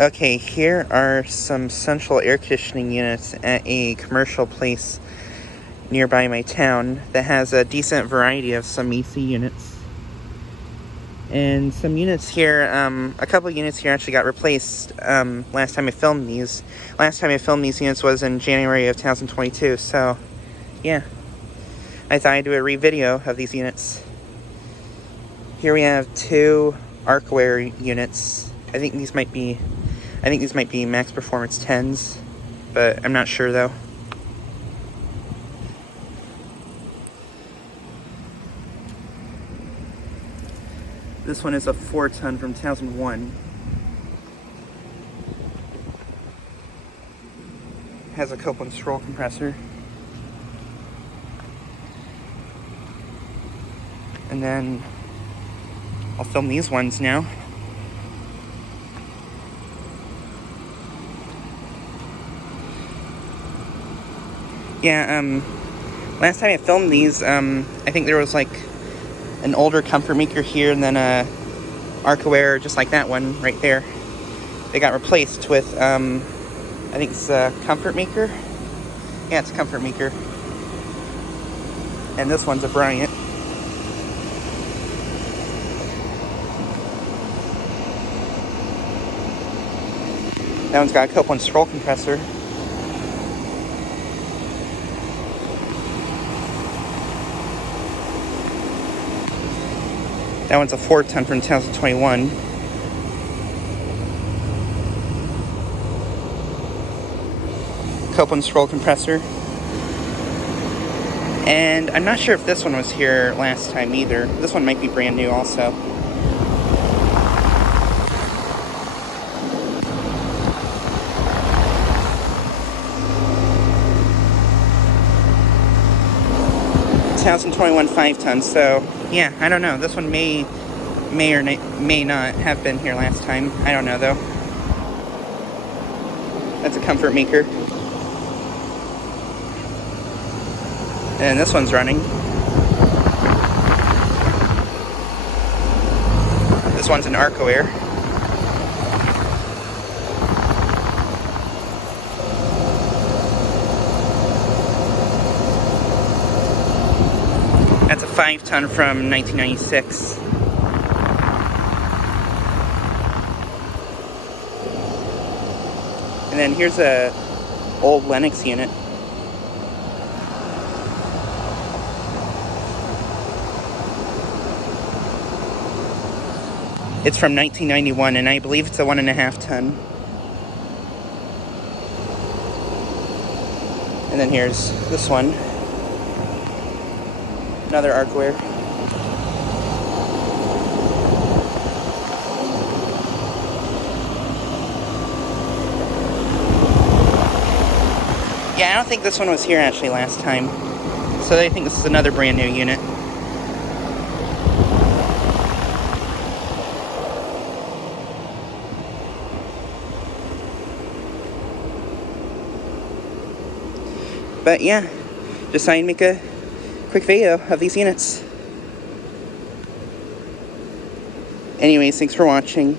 Okay, here are some central air conditioning units at a commercial place nearby my town that has a decent variety of some AC units. And some units here, a couple units here actually got replaced last time I filmed these. Last time I filmed these units was in January of 2022, so yeah. I thought I'd do a re-video of these units. Here we have two Arcoaire units. I think these might be max performance 10s, but I'm not sure though. This one is a 4-ton from 2001. Has a Copeland scroll compressor. And then I'll film these ones now. Yeah, last time I filmed these, I think there was like an older Comfortmaker here and then a Arcoaire just like that one right there. They got replaced with, I think it's a Comfortmaker. Yeah, it's a Comfortmaker. And this one's a Bryant. That one's got a Copeland scroll compressor. That one's a 4-ton from 2021. Copeland scroll compressor. And I'm not sure if this one was here last time either. This one might be brand new also. (2021) 5-ton, so yeah, I don't know. This one may or may not have been here last time. I don't know though. That's a Comfortmaker. And this one's running. This one's an Arcoaire. That's a 5-ton from 1996. And then here's a old Lennox unit. It's from 1991, and I believe it's a 1.5-ton. And then here's this one. Another Arcoaire. Yeah, I don't think this one was here actually last time. So I think this is another brand new unit. But yeah, just thought I'd make a quick video of these units. Anyways, thanks for watching.